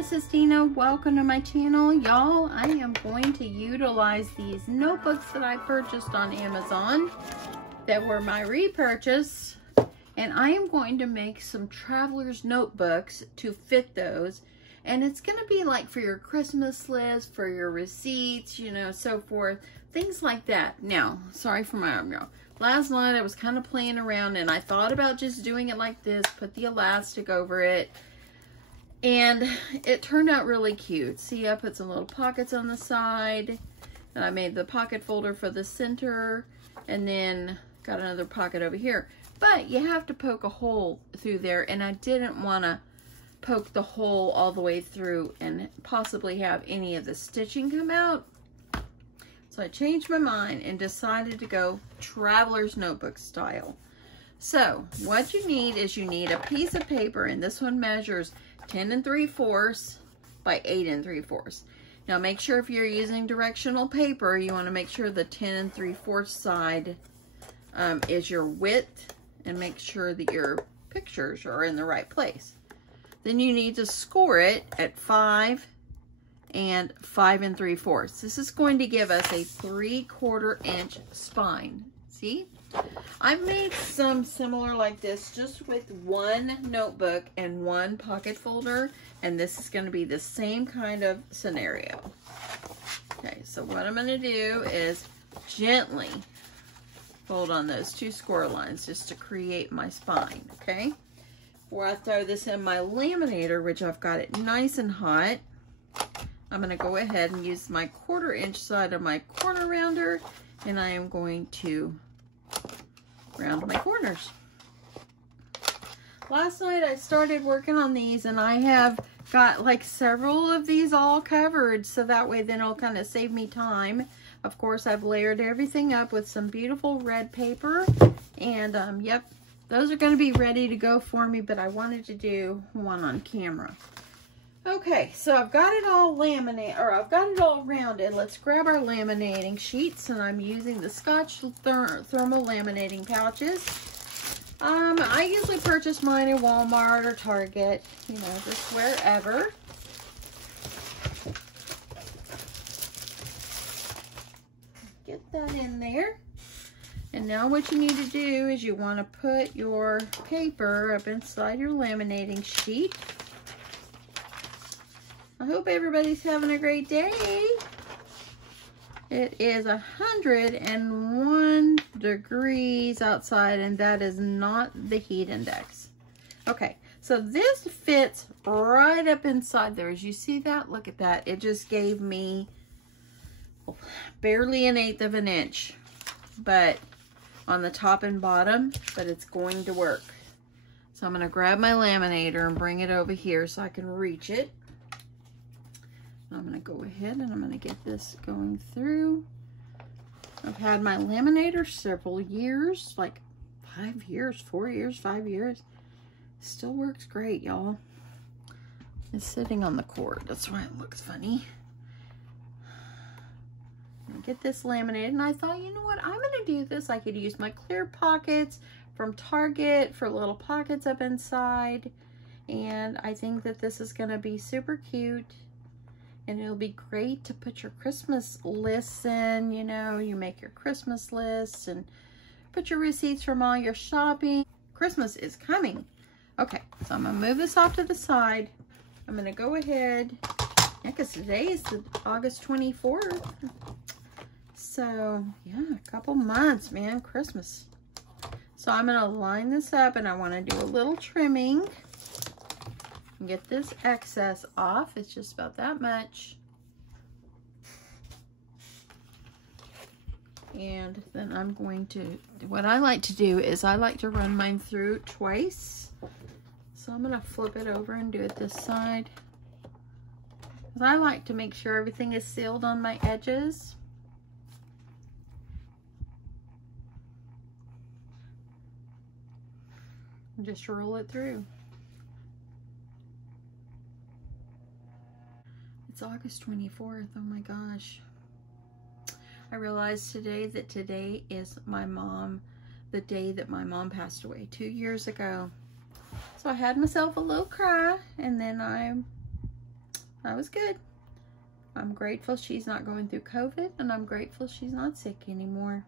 this is Deanna. Welcome to my channel. Y'all, I am going to utilize these notebooks that I purchased on Amazon that were my repurchase, and I am going to make some traveler's notebooks to fit those. And it's going to be like for your Christmas list, for your receipts, you know, so forth, things like that. Now, sorry for my arm, y'all. Last night I was kind of playing around and I thought about just doing it like this, put the elastic over it, and it turned out really cute. See, I put some little pockets on the side, and I made the pocket folder for the center, and then got another pocket over here. But you have to poke a hole through there, and I didn't want to poke the hole all the way through and possibly have any of the stitching come out. So I changed my mind and decided to go traveler's notebook style. So what you need is you need a piece of paper, and this one measures 10 3/4 by 8 3/4. Now make sure if you're using directional paper, you want to make sure the 10 3/4 side is your width, and make sure that your pictures are in the right place. Then you need to score it at 5 and 5 3/4. This is going to give us a 3/4 inch spine. See? I've made some similar like this just with one notebook and one pocket folder, and this is going to be the same kind of scenario. Okay, so what I'm going to do is gently fold on those two score lines just to create my spine, okay? Before I throw this in my laminator, which I've got it nice and hot, I'm going to go ahead and use my 1/4 inch side of my corner rounder, and I am going to round my corners. Last night I started working on these, and I have got like several of these all covered, so that way then it'll kind of save me time. Of course, I've layered everything up with some beautiful red paper, and yep, those are going to be ready to go for me, but I wanted to do one on camera. Okay, so I've got it all laminated, or I've got it all rounded. Let's grab our laminating sheets, and I'm using the Scotch thermal laminating pouches. I usually purchase mine at Walmart or Target, you know, just wherever. Get that in there. And now what you need to do is you want to put your paper up inside your laminating sheet. I hope everybody's having a great day. It is 101 degrees outside, and that is not the heat index. Okay, so this fits right up inside there. As you see that, look at that. It just gave me barely 1/8 of an inch, but on the top and bottom, but it's going to work. So I'm going to grab my laminator and bring it over here so I can reach it. I'm going to go ahead and I'm going to get this going through. I've had my laminator several years, like 5 years, 4 years, 5 years. Still works great, y'all. It's sitting on the cord. That's why it looks funny. I'm going to get this laminated, and I thought, you know what? I'm going to do this. I could use my clear pockets from Target for little pockets up inside. And I think that this is going to be super cute. And it'll be great to put your Christmas lists in, you know, you make your Christmas lists and put your receipts from all your shopping. Christmas is coming. Okay, so I'm gonna move this off to the side. I'm gonna go ahead, yeah, because today is the August 24th. So, yeah, a couple months, man, Christmas. So I'm gonna line this up, and I wanna do a little trimming. Get this excess off. It's just about that much. And then I'm going to, what I like to do is I like to run mine through twice. So I'm going to flip it over and do it this side. Because I like to make sure everything is sealed on my edges. And just roll it through. It's August 24th. Oh my gosh. I realized today that today is the day that my mom passed away 2 years ago. So I had myself a little cry, and then I That was good. I'm grateful she's not going through COVID, and I'm grateful she's not sick anymore.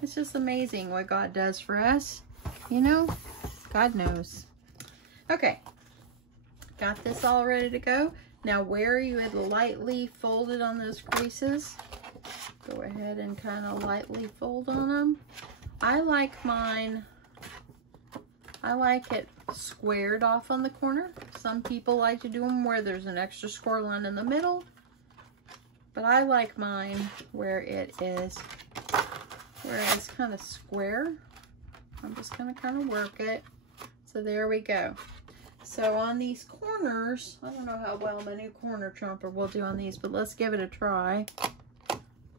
It's just amazing what God does for us. You know, God knows. Okay, got this all ready to go. Now where you had lightly folded on those creases, go ahead and kind of lightly fold on them. I like mine, I like it squared off on the corner. Some people like to do them where there's an extra score line in the middle, but I like mine where it is kind of square. I'm just going to kind of work it. So there we go. So on these corners, I don't know how well my new corner trumper will do on these, but let's give it a try.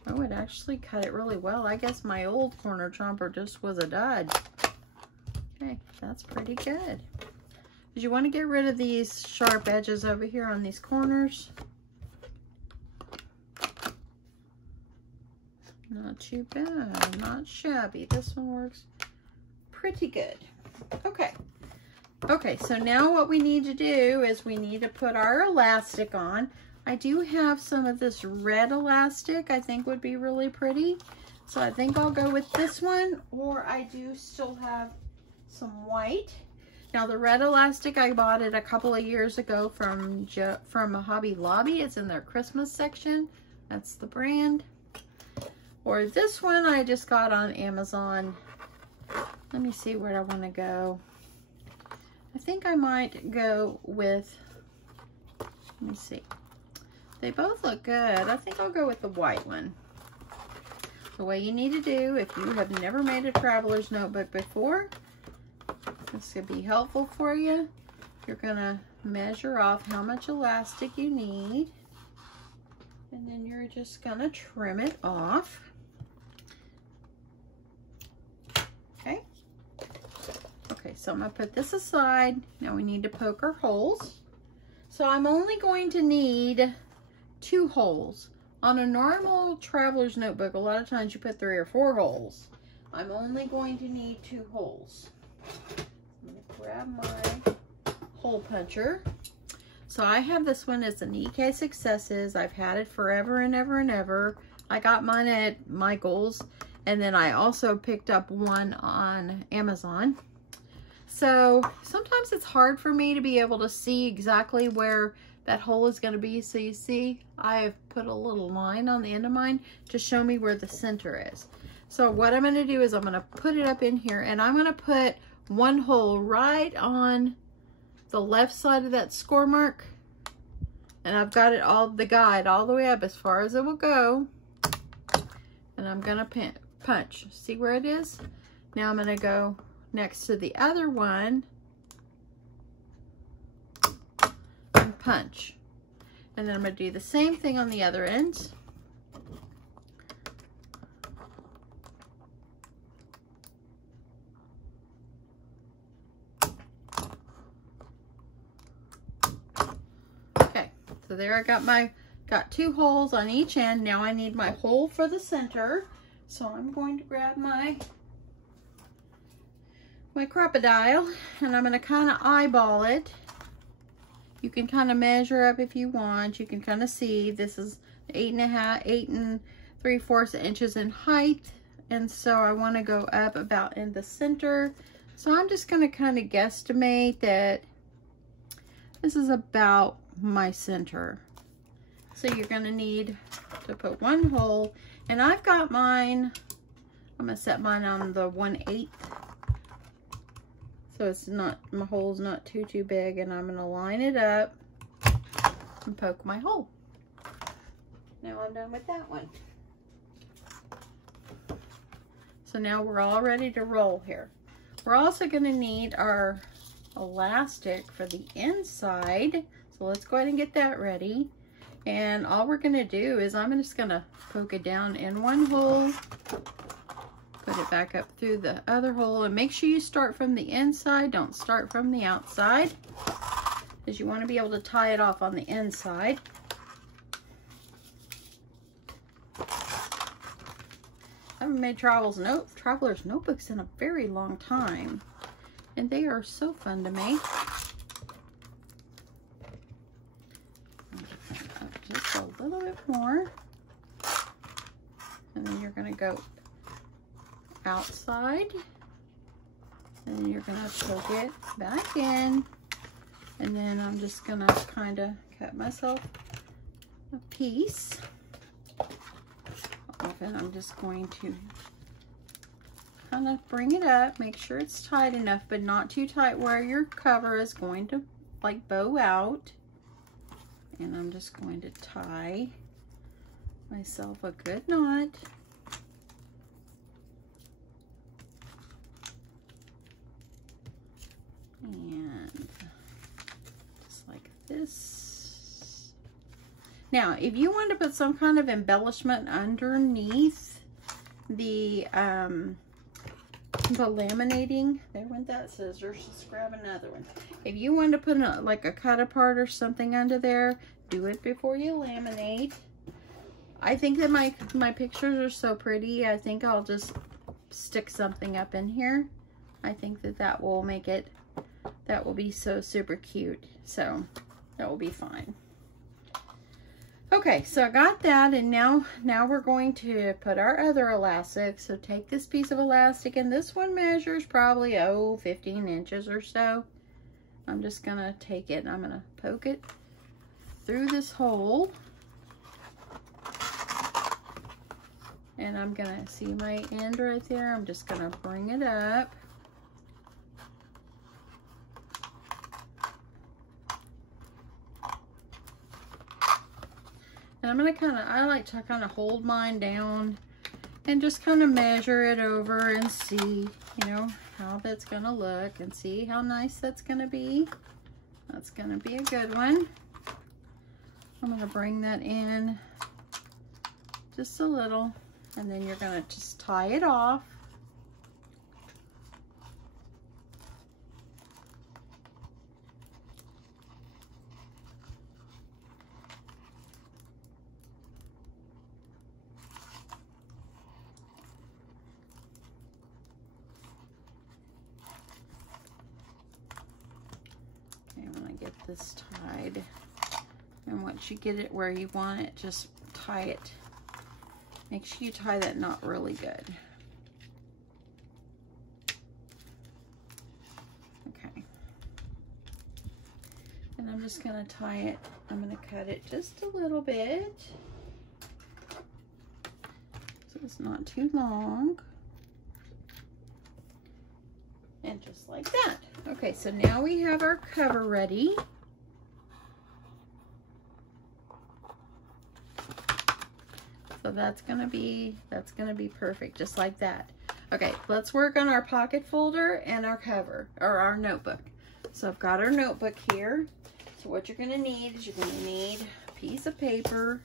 Oh, it actually cut it really well. I guess my old corner trumper just was a dud. Okay, that's pretty good. Because you want to get rid of these sharp edges over here on these corners. Not too bad, not shabby. This one works pretty good. Okay. Okay, so now what we need to do is we need to put our elastic on. I do have some of this red elastic I think would be really pretty. So I think I'll go with this one, or I do still have some white. Now the red elastic, I bought it a couple of years ago from a Hobby Lobby. It's in their Christmas section. That's the brand. Or this one I just got on Amazon. Let me see where I want to go. I think I might go with, let me see. They both look good. I think I'll go with the white one. The way you need to do, if you have never made a traveler's notebook before, this could be helpful for you. You're gonna measure off how much elastic you need, and then you're just gonna trim it off. Okay. Okay, so I'm gonna put this aside. Now we need to poke our holes. So I'm only going to need 2 holes. On a normal traveler's notebook, a lot of times you put 3 or 4 holes. I'm only going to need 2 holes. I'm gonna grab my hole puncher. So I have this one as an EK Successes. I've had it forever and ever and ever. I got mine at Michael's, and then I also picked up one on Amazon. So sometimes it's hard for me to be able to see exactly where that hole is going to be. So you see, I've put a little line on the end of mine to show me where the center is. So what I'm going to do is I'm going to put it up in here, and I'm going to put 1 hole right on the left side of that score mark. And I've got it all, the guide all the way up as far as it will go. And I'm going to punch. See where it is? Now I'm going to go next to the other one and punch. And then I'm going to do the same thing on the other end. Okay, so there I got 2 holes on each end. Now I need my hole for the center. So I'm going to grab my crocodile, and I'm going to kind of eyeball it. You can kind of measure up if you want. You can kind of see this is 8 3/4 inches in height, and so I want to go up about in the center. So I'm just going to kind of guesstimate that this is about my center. So you're going to need to put 1 hole, and I've got mine, I'm going to set mine on the 1/8. So it's not, my hole's not too big, and I'm going to line it up and poke my hole. Now I'm done with that one. So now we're all ready to roll here. We're also going to need our elastic for the inside. So let's go ahead and get that ready. And all we're going to do is I'm just going to poke it down in 1 hole. Put it back up through the other hole, and make sure you start from the inside. Don't start from the outside, because you want to be able to tie it off on the inside. I haven't made traveler's notebooks in a very long time, and they are so fun to make. bit more. And then you're gonna go outside. And then you're gonna poke it back in. And then I'm just gonna kind of cut myself a piece off, and I'm just going to kind of bring it up, make sure it's tight enough, but not too tight where your cover is going to like bow out. And I'm just going to tie myself a good knot. And just like this. Now, if you want to put some kind of embellishment underneath the laminating, there went that scissors, just grab another one. If you want to put like a cut apart or something under there, do it before you laminate. I think that my pictures are so pretty, I think I'll just stick something up in here. I think that will make it, that will be so super cute. So that will be fine. Okay, so I got that, and now we're going to put our other elastic. So take this piece of elastic, and this one measures probably 15 inches or so. I'm just gonna take it and I'm gonna poke it through this hole, and I'm gonna see my end right there. I'm just gonna bring it up. And I'm gonna I like to kind of hold mine down and just kind of measure it over and see, you know, how that's gonna look, and see how nice that's gonna be. That's gonna be a good one. I'm gonna bring that in just a little, and then you're gonna just tie it off. This tied, and once you get it where you want it, just tie it. Make sure you tie that knot really good. Okay, and I'm just gonna tie it. I'm gonna cut it just a little bit so it's not too long, and just like that. Okay, so now we have our cover ready. So that's gonna be perfect, just like that. Okay, let's work on our pocket folder and our cover, or our notebook. So I've got our notebook here. So what you're gonna need is you're gonna need a piece of paper,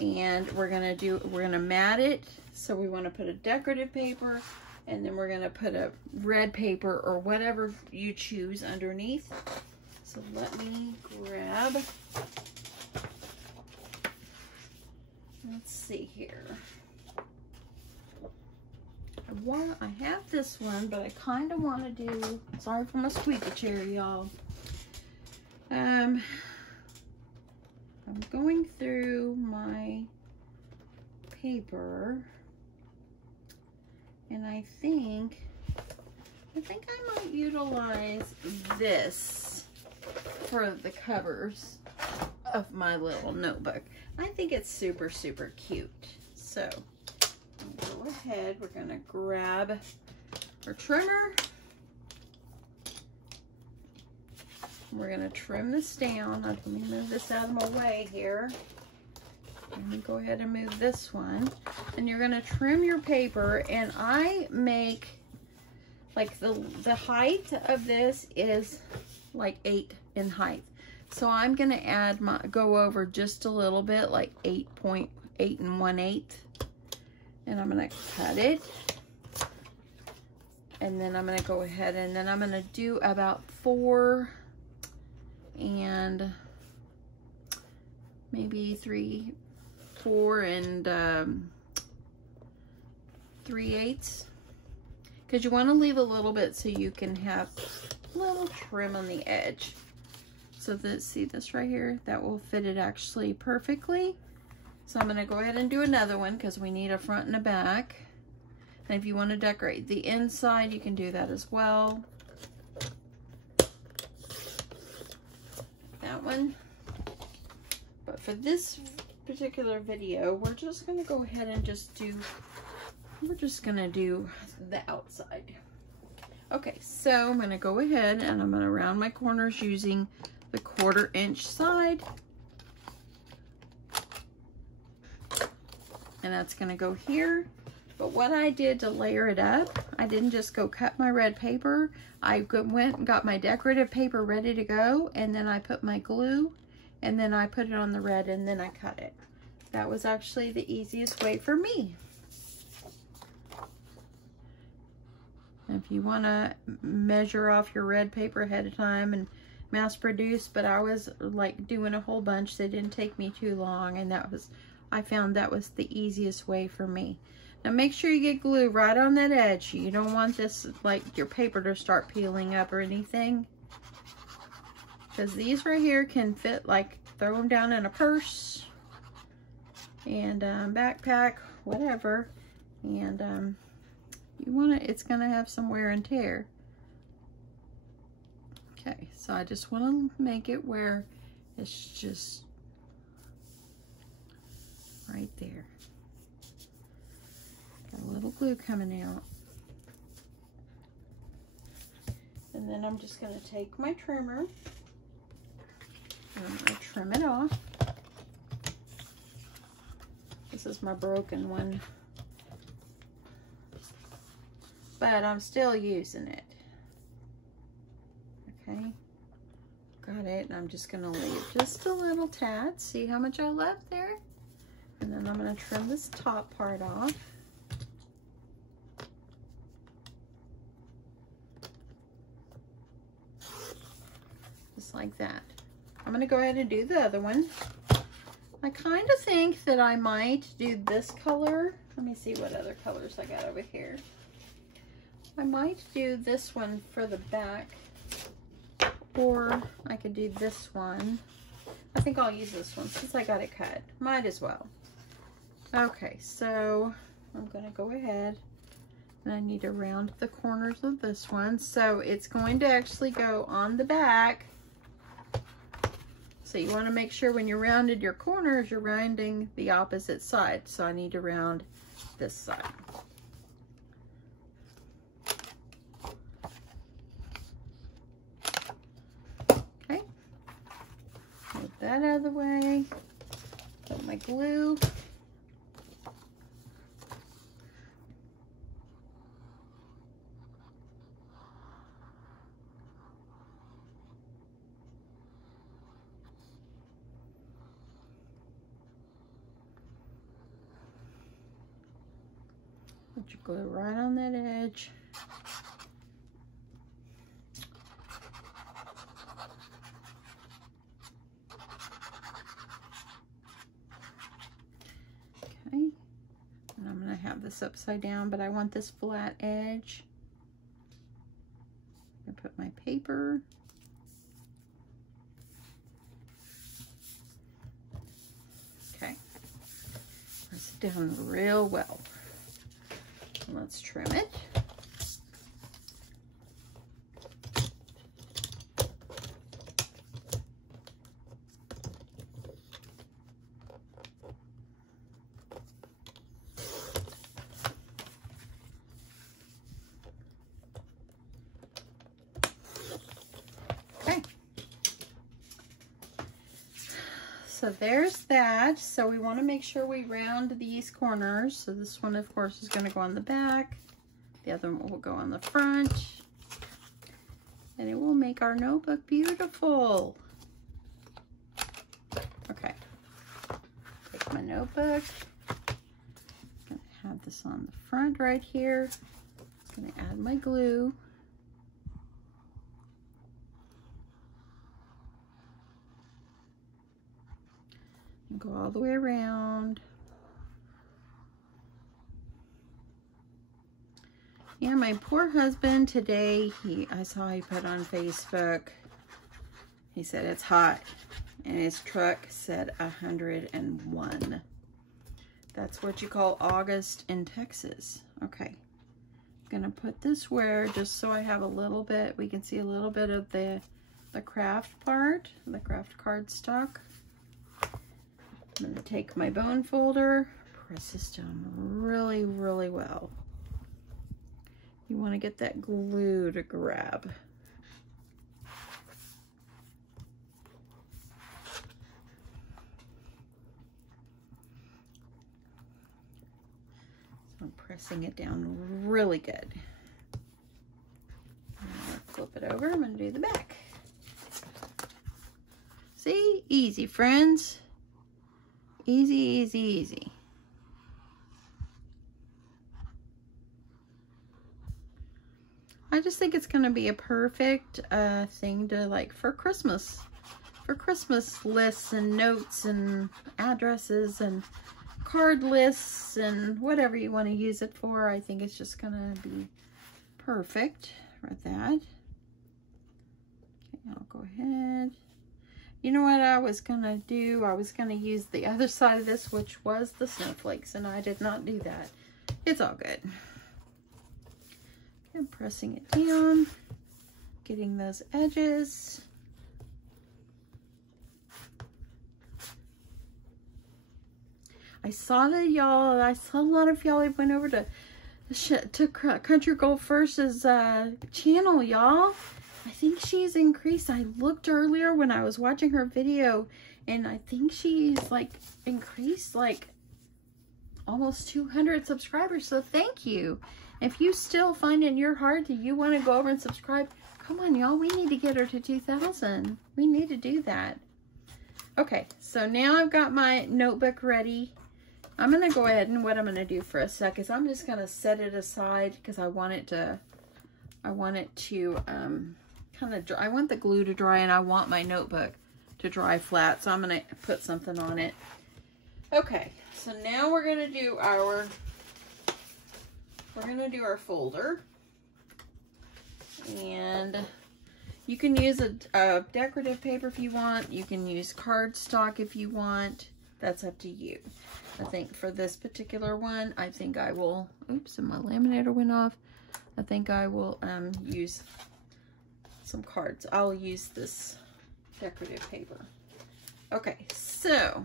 and we're gonna mat it. So we wanna put a decorative paper, and then we're gonna put a red paper or whatever you choose underneath. So let me grab, let's see here. I have this one, but I kind of want to do, sorry for my squeaky chair, y'all. I'm going through my paper, and I think I might utilize this for the covers of my little notebook. I think it's super, super cute. So go ahead, we're gonna grab our trimmer. We're gonna trim this down. Let me move this out of my way here. Let me go ahead and move this one. And you're gonna trim your paper, and I make, like, the height of this is like 8 in height. So I'm gonna add go over just a little bit, like 8.8 1/8. And I'm gonna cut it. And then I'm gonna go ahead, and then I'm gonna do about 4 and maybe 4 and 3/8, because you want to leave a little bit so you can have a little trim on the edge. So see this right here, that will fit it actually perfectly. So I'm going to go ahead and do another one because we need a front and a back. And if you want to decorate the inside, you can do that as well. That one. But for this particular video, we're just going to go ahead and just do, we're just going to do the outside. Okay, so I'm going to go ahead and I'm going to round my corners using the 1/4 inch side. And that's going to go here. But what I did to layer it up, I didn't just go cut my red paper. I went and got my decorative paper ready to go, and then I put my glue, and then I put it on the red, and then I cut it. That was actually the easiest way for me. If you want to measure off your red paper ahead of time and mass produce, but I was like doing a whole bunch, so it didn't take me too long, and I found that was the easiest way for me. Now make sure you get glue right on that edge. You don't want this, like, your paper to start peeling up or anything. Because these right here can fit, like, throw them down in a purse and backpack, whatever. And you want to, it's going to have some wear and tear. Okay, so I just want to make it where it's just right there. Got a little glue coming out. And then I'm just going to take my trimmer and I'm going to trim it off. This is my broken one, but I'm still using it. Okay, got it. I'm just going to leave just a little tad. See how much I left there? And then I'm going to trim this top part off. Just like that. I'm going to go ahead and do the other one. I kind of think that I might do this color. Let me see what other colors I got over here. I might do this one for the back, or I could do this one. I think I'll use this one since I got it cut. Might as well. Okay, so I'm going to go ahead and I need to round the corners of this one. So it's going to actually go on the back. So you want to make sure when you rounded your corners, you're rounding the opposite side. So I need to round this side. Okay. Move that out of the way. Put my glue. Put your glue right on that edge. Okay, and I'm going to have this upside down, but I want this flat edge. I'm going to put my paper. Okay, press it down real well. Let's trim it. Okay. So there's that. So we want to make sure we round these corners. So this one, of course, is going to go on the back. The other one will go on the front. And it will make our notebook beautiful. Okay. Take my notebook. I'm going to have this on the front right here. I'm going to add my glue. And go all the way around. Yeah, my poor husband today, I saw he put on Facebook, he said it's hot, and his truck said 101. That's what you call August in Texas. Okay. I'm gonna put this where, just so I have a little bit, we can see a little bit of the craft part, the craft cardstock. I'm gonna take my bone folder, press this down really, really well. You wanna get that glue to grab. I'm pressing it down really good. I'm gonna flip it over. I'm gonna do the back. See? Easy, friends. Easy, easy, easy. I just think it's gonna be a perfect thing to like for Christmas lists and notes and addresses and card lists and whatever you want to use it for. I think it's just gonna be perfect for that. Okay, I'll go ahead. You know what I was gonna do? I was gonna use the other side of this, which was the snowflakes, and I did not do that. It's all good. I'm pressing it down, getting those edges. I saw a lot of y'all went over to Country Girl First's channel, y'all. I think she's increased. I looked earlier when I was watching her video, and I think she's like increased like almost 200 subscribers. So thank you. If you still find in your heart that you want to go over and subscribe, come on, y'all. We need to get her to 2,000. We need to do that. Okay, so now I've got my notebook ready. I'm going to go ahead, and what I'm going to do for a sec is I'm just going to set it aside because I want it to kind of dry. I want the glue to dry, and I want my notebook to dry flat, so I'm going to put something on it. Okay, so now we're going to do our folder, and you can use a decorative paper if you want. You can use cardstock if you want. That's up to you. I think for this particular one, I think I will, oops, and my laminator went off. I think I will use some cards. I'll use this decorative paper. Okay, so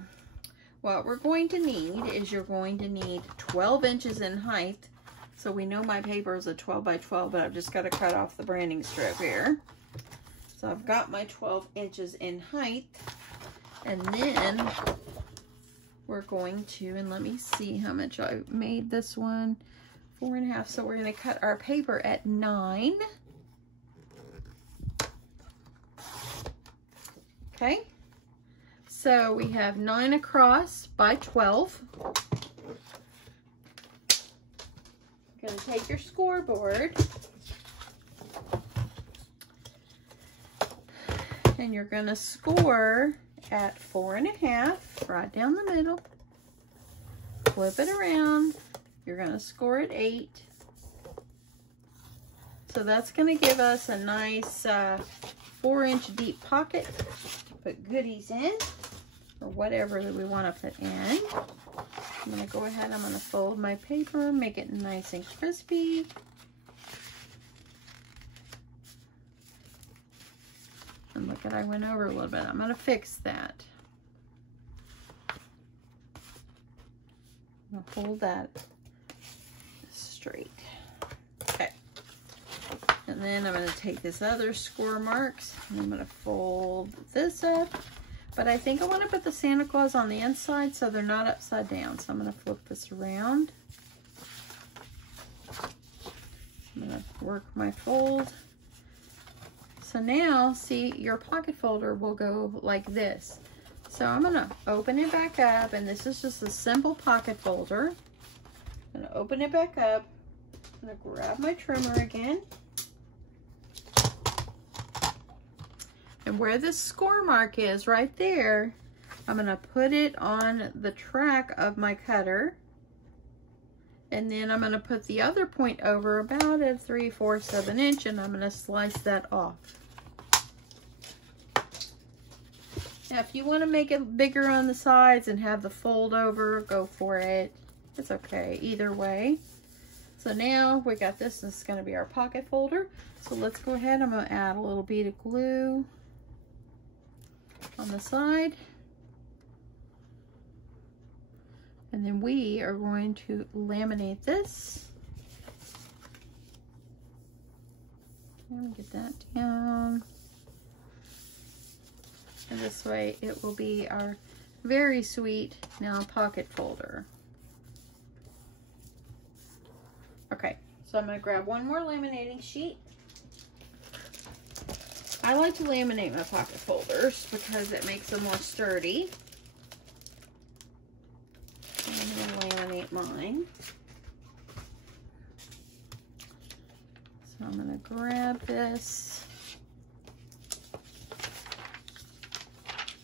what we're going to need is you're going to need 12 inches in height. So we know my paper is a 12 by 12, but I've just got to cut off the branding strip here. So I've got my 12 inches in height, and then we're going to, and let me see how much I made this one, 4.5. So we're going to cut our paper at 9. Okay. So we have 9 across by 12. You're going to take your scoreboard and you're going to score at 4.5, right down the middle. Flip it around. You're going to score at 8. So that's going to give us a nice 4-inch deep pocket to put goodies in, or whatever that we want to put in. I'm going to go ahead, I'm going to fold my paper, make it nice and crispy. And look at, I went over a little bit. I'm going to fix that. I'm going to hold that straight. Okay. And then I'm going to take this other score marks and I'm going to fold this up. But I think I want to put the Santa Claus on the inside so they're not upside down. So I'm going to flip this around. I'm going to work my fold. So now, see, your pocket folder will go like this. So I'm going to open it back up, and this is just a simple pocket folder. I'm going to open it back up. I'm going to grab my trimmer again. And where this score mark is right there, I'm going to put it on the track of my cutter. And then I'm going to put the other point over about a 3/4 of an inch, and I'm going to slice that off. Now, if you want to make it bigger on the sides and have the fold over, go for it. It's okay, either way. So now we got this. This is going to be our pocket folder. So let's go ahead. I'm going to add a little bead of glue on the side. And then we are going to laminate this. Let me get that down. And this way it will be our very sweet now pocket folder. Okay, so I'm going to grab one more laminating sheet. I like to laminate my pocket folders because it makes them more sturdy. I'm going to laminate mine. So I'm going to grab this.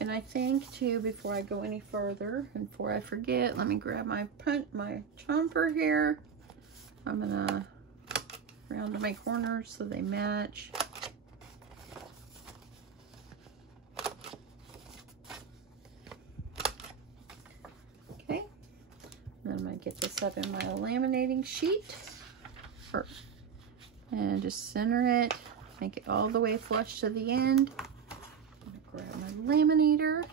And I think too, before I go any further, and before I forget, let me grab my chomper here. I'm gonna round my corners so they match. Okay, then I'm gonna get this up in my laminating sheet. And just center it, make it all the way flush to the end. Grab my laminator.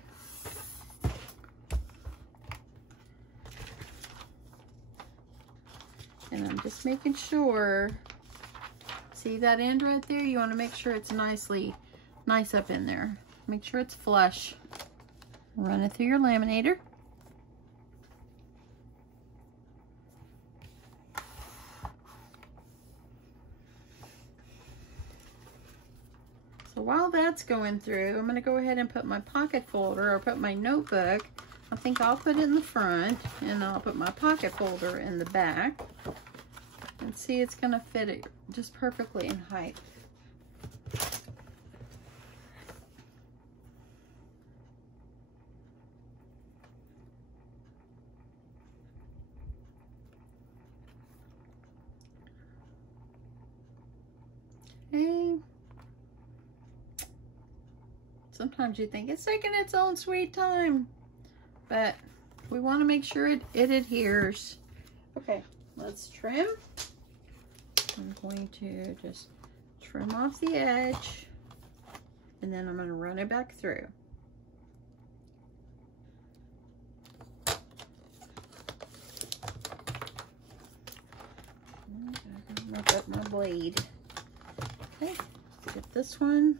And I'm just making sure, see that end right there? You want to make sure it's nice up in there. Make sure it's flush. Run it through your laminator. So while that's going through, I'm going to go ahead and put my pocket folder, or put my notebook. I think I'll put it in the front, and I'll put my pocket folder in the back. And see, it's going to fit it just perfectly in height. Okay. Sometimes you think it's taking its own sweet time, but we want to make sure it adheres. Okay, let's trim. I'm going to just trim off the edge, and then I'm going to run it back through. Look up my blade. Okay, let's get this one.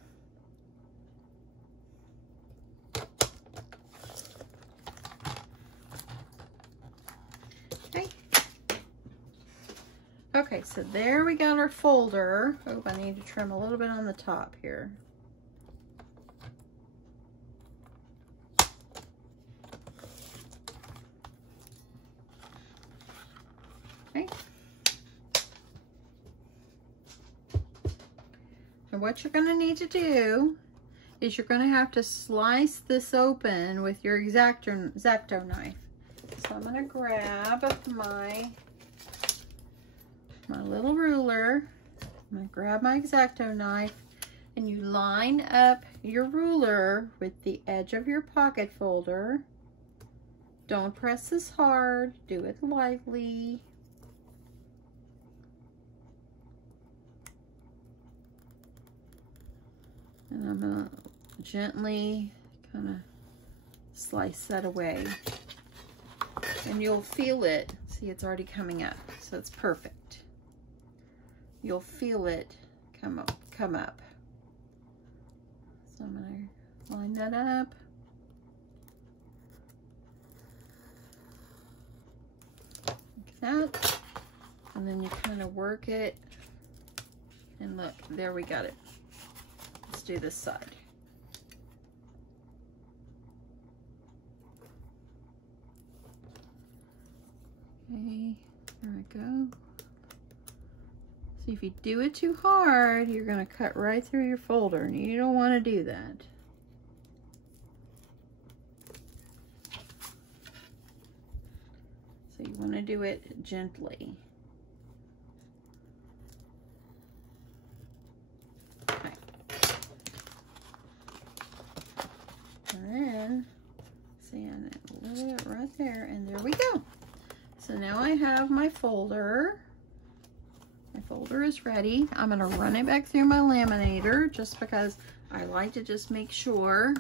Okay, so there we got our folder. Oh, I need to trim a little bit on the top here. Okay. And what you're going to need to do is you're going to have to slice this open with your X-Acto knife. So I'm going to grab my little ruler. I'm going to grab my X-Acto knife, and you line up your ruler with the edge of your pocket folder. Don't press this hard, do it lightly. And I'm going to gently kind of slice that away. And you'll feel it. See, it's already coming up, so it's perfect. You'll feel it come up. So I'm going to line that up. Like that. And then you kind of work it. And look, there we got it. Let's do this side. Okay, there we go. See, if you do it too hard, you're going to cut right through your folder, and you don't want to do that. So you want to do it gently. Okay. And So now I have my folder. My folder is ready. I'm going to run it back through my laminator just because I like to just make sure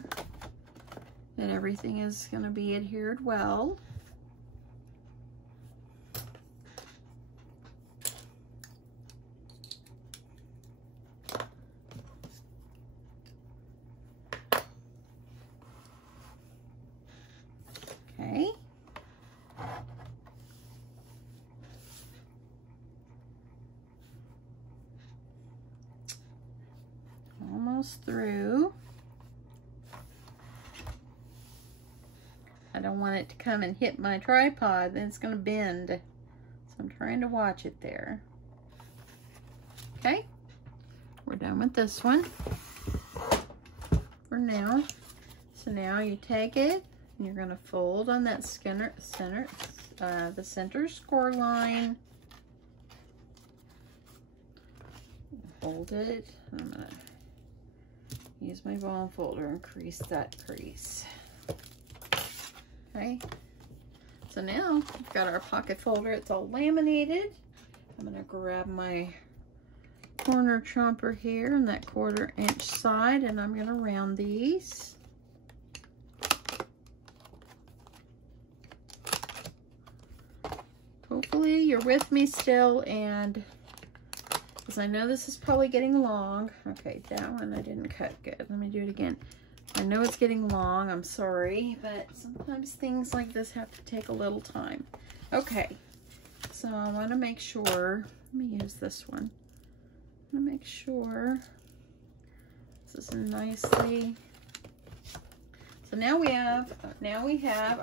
that everything is going to be adhered well. Okay. Almost through. I don't want it to come and hit my tripod, then it's going to bend. So I'm trying to watch it there. Okay, we're done with this one for now. So now you take it and you're going to fold on that the center score line. Fold it. I'm going to use my ball folder and crease that crease. Okay, so now we've got our pocket folder. It's all laminated. I'm going to grab my corner chomper here and that 1/4 inch side, and I'm going to round these. Hopefully you're with me still, and because I know this is probably getting long. Okay, that one I didn't cut good. Let me do it again. I know it's getting long, I'm sorry, but sometimes things like this have to take a little time. Okay, so I want to make sure, let me use this one. I want to make sure this is nicely. So now we have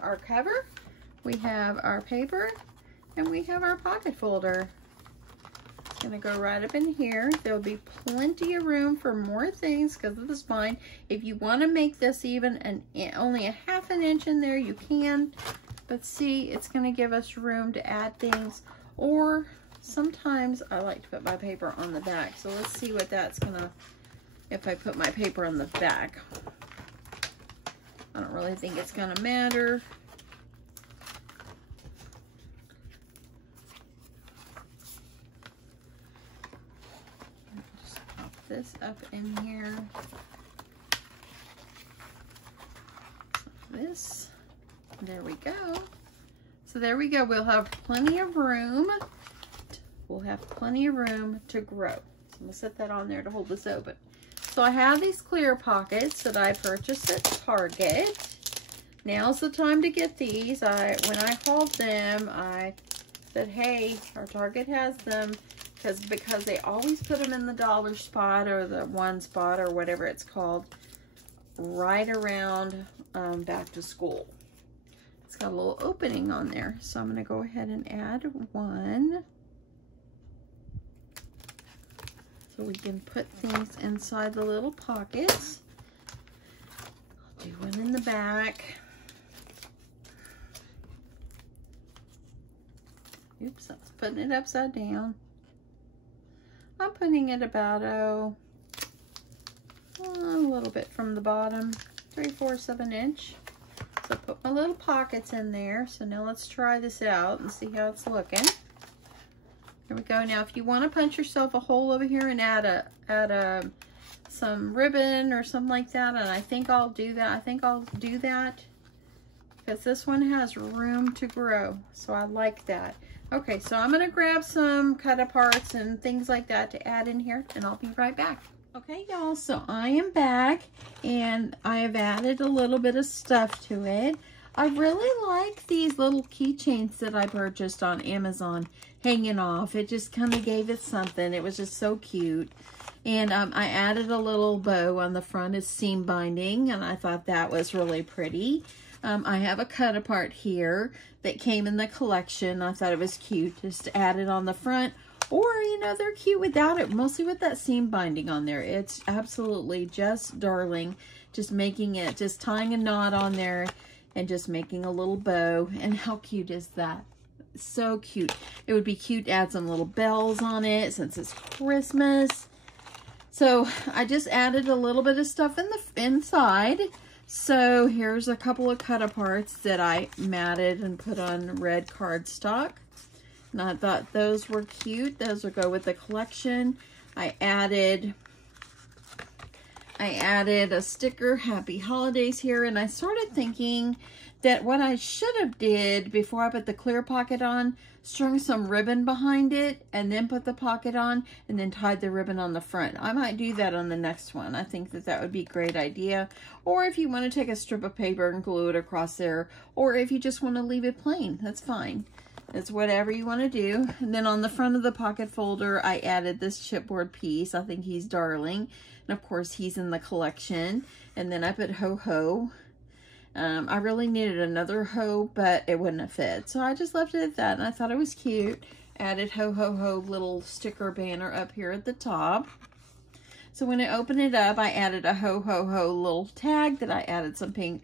our cover, we have our paper, and we have our pocket folder. It's gonna go right up in here. There'll be plenty of room for more things because of the spine. If you want to make this even only a 1/2 inch in there, you can. But see, it's gonna give us room to add things. Or sometimes I like to put my paper on the back. So let's see what that's gonna, if I put my paper on the back. I don't really think it's gonna matter. This up in here. This, there we go. So there we go. We'll have plenty of room. We'll have plenty of room to grow. So I'm gonna set that on there to hold this open. So I have these clear pockets that I purchased at Target. Now's the time to get these. When I called them, I said, hey, our Target has them. Because they always put them in the dollar spot or the one spot or whatever it's called right around back to school. It's got a little opening on there, so I'm going to go ahead and add one so we can put things inside the little pockets. I'll do one in the back. Oops, I was putting it upside down. I'm putting it about, a little bit from the bottom, 3/4 of an inch. So put my little pockets in there. So now let's try this out and see how it's looking. Here we go. Now, if you want to punch yourself a hole over here and add some ribbon or something like that, and I think I'll do that. Because this one has room to grow. So I like that. Okay, so I'm gonna grab some cut aparts and things like that to add in here, and I'll be right back. Okay, y'all, so I am back, and I have added a little bit of stuff to it. I really like these little keychains that I purchased on Amazon hanging off. It just kind of gave it something. It was just so cute. And I added a little bow on the front as seam binding, and I thought that was really pretty. I have a cut apart here that came in the collection. I thought it was cute just to add it on the front, or you know, they're cute without it, mostly with that seam binding on there. It's absolutely just darling. Just making it, just tying a knot on there and just making a little bow. And how cute is that? So cute. It would be cute to add some little bells on it since it's Christmas. So I just added a little bit of stuff in the inside. So here's a couple of cut aparts that I matted and put on red cardstock. And I thought those were cute. Those will go with the collection. I added a sticker, Happy Holidays, here, and I started thinking that what I should have did before I put the clear pocket on, strung some ribbon behind it, and then put the pocket on, and then tied the ribbon on the front. I might do that on the next one. I think that that would be a great idea. Or if you want to take a strip of paper and glue it across there, or if you just want to leave it plain, that's fine. It's whatever you want to do. And then on the front of the pocket folder, I added this chipboard piece. I think he's darling. And of course, he's in the collection. And then I put Ho Ho. I really needed another Ho, but it wouldn't have fit. So I just left it at that, and I thought it was cute. Added Ho Ho Ho little sticker banner up here at the top. So when I opened it up, I added a Ho Ho Ho little tag that I added some pink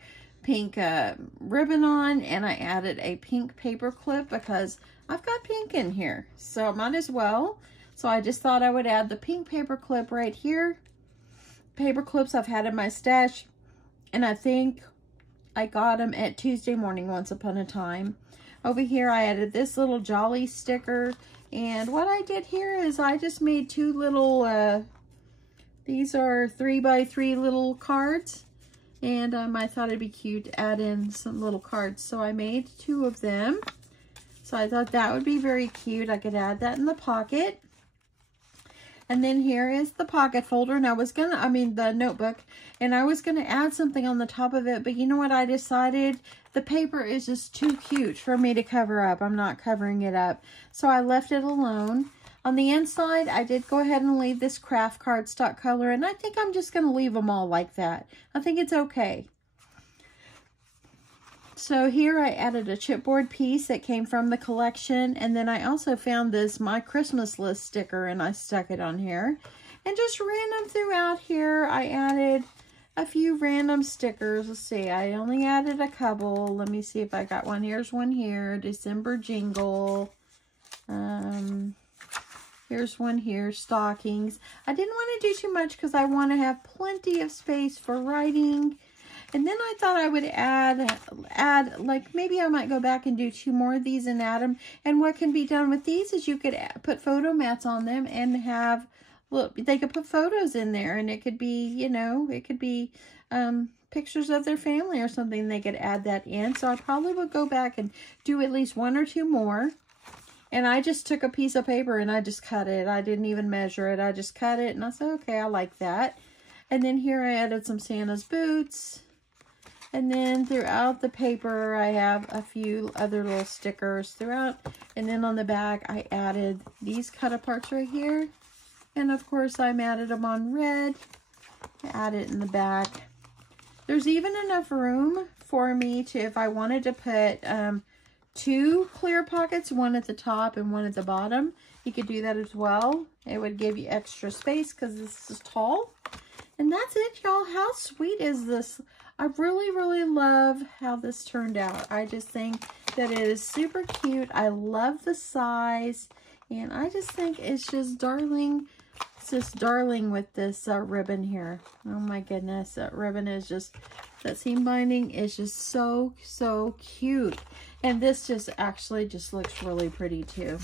ribbon on, and I added a pink paper clip because I've got pink in here, so I might as well. So I just thought I would add the pink paper clip right here. Paper clips I've had in my stash, and I think I got them at Tuesday Morning once upon a time. Over here I added this little jolly sticker, and what I did here is I just made two little these are 3x3 little cards. And I thought it'd be cute to add in some little cards. So I made two of them. So I thought that would be very cute. I could add that in the pocket. And then here is the pocket folder. And the notebook. And I was going to add something on the top of it. But you know what I decided? The paper is just too cute for me to cover up. I'm not covering it up. So I left it alone. On the inside, I did go ahead and leave this craft cardstock color, and I think I'm just going to leave them all like that. I think it's okay. So here I added a chipboard piece that came from the collection, and then I also found this My Christmas List sticker, and I stuck it on here. And just random throughout here, I added a few random stickers. Let's see, I only added a couple. Let me see if I got one. Here's one here, December Jingle. Here's one here, stockings. I didn't want to do too much because I want to have plenty of space for writing. And then I thought I would add, like maybe I might go back and do two more of these and add them. And what can be done with these is you could put photo mats on them and have, look, they could put photos in there, and it could be, you know, it could be pictures of their family or something. They could add that in. So I probably would go back and do at least one or two more. And I just took a piece of paper and I just cut it. I didn't even measure it. I just cut it and I said, okay, I like that. And then here I added some Santa's boots. And then throughout the paper, I have a few other little stickers throughout. And then on the back, I added these cut aparts right here. And of course, I matted them on red. Add it in the back. There's even enough room for me to, if I wanted to put two clear pockets, one at the top and one at the bottom. You could do that as well. It would give you extra space because this is tall. And that's it, y'all. How sweet is this? I really, really love how this turned out. I just think that it is super cute. I love the size. And I just think it's just darling. It's just darling with this ribbon here. Oh my goodness. That ribbon is just, that seam binding is just so, so cute. And this just actually just looks really pretty too.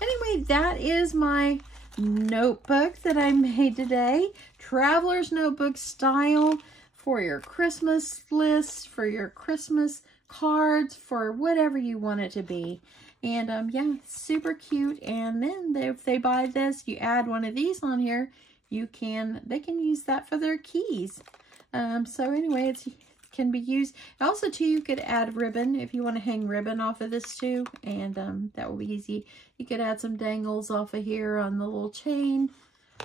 Anyway, that is my notebook that I made today. Traveler's notebook style for your Christmas list, for your Christmas cards, for whatever you want it to be. And yeah, super cute. And then if they buy this, you add one of these on here, they can use that for their keys. So anyway, it can be used. Also too, you could add ribbon if you want to hang ribbon off of this too, and that will be easy. You could add some dangles off of here on the little chain.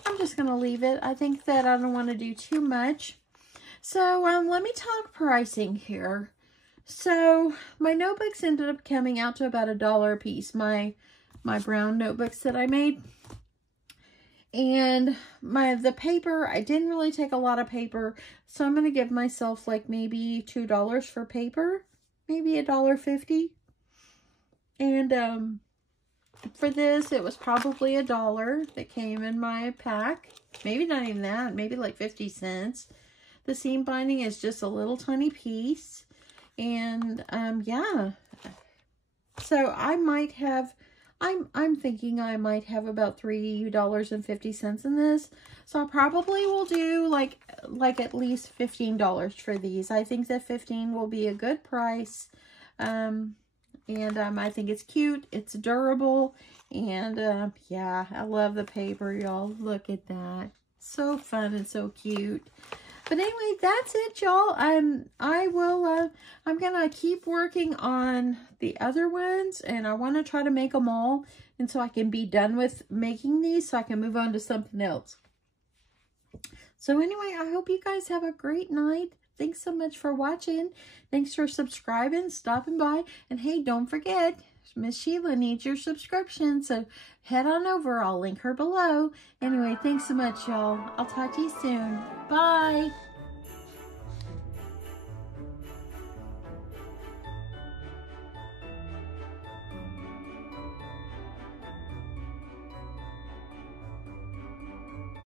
I'm just going to leave it. I think that I don't want to do too much. So let me talk pricing here. So my notebooks ended up coming out to about $1 a piece. My brown notebooks that I made. And the paper, I didn't really take a lot of paper, so I'm going to give myself like maybe $2 for paper, maybe $1.50. And for this, it was probably $1 that came in my pack. Maybe not even that, maybe like 50 cents. The seam binding is just a little tiny piece. And yeah, so I might have, I'm thinking I might have about $3.50 in this. So I probably will do like at least $15 for these. I think that 15 will be a good price. And I think it's cute, it's durable, and yeah, I love the paper, y'all. Look at that. So fun and so cute. But anyway, that's it, y'all. I'm gonna keep working on the other ones, and I want to try to make them all, and so I can be done with making these, so I can move on to something else. So anyway, I hope you guys have a great night. Thanks so much for watching. Thanks for subscribing, stopping by, and hey, don't forget, Miss Sheila needs your subscription, so head on over. I'll link her below. Anyway, thanks so much, y'all. I'll talk to you soon. Bye.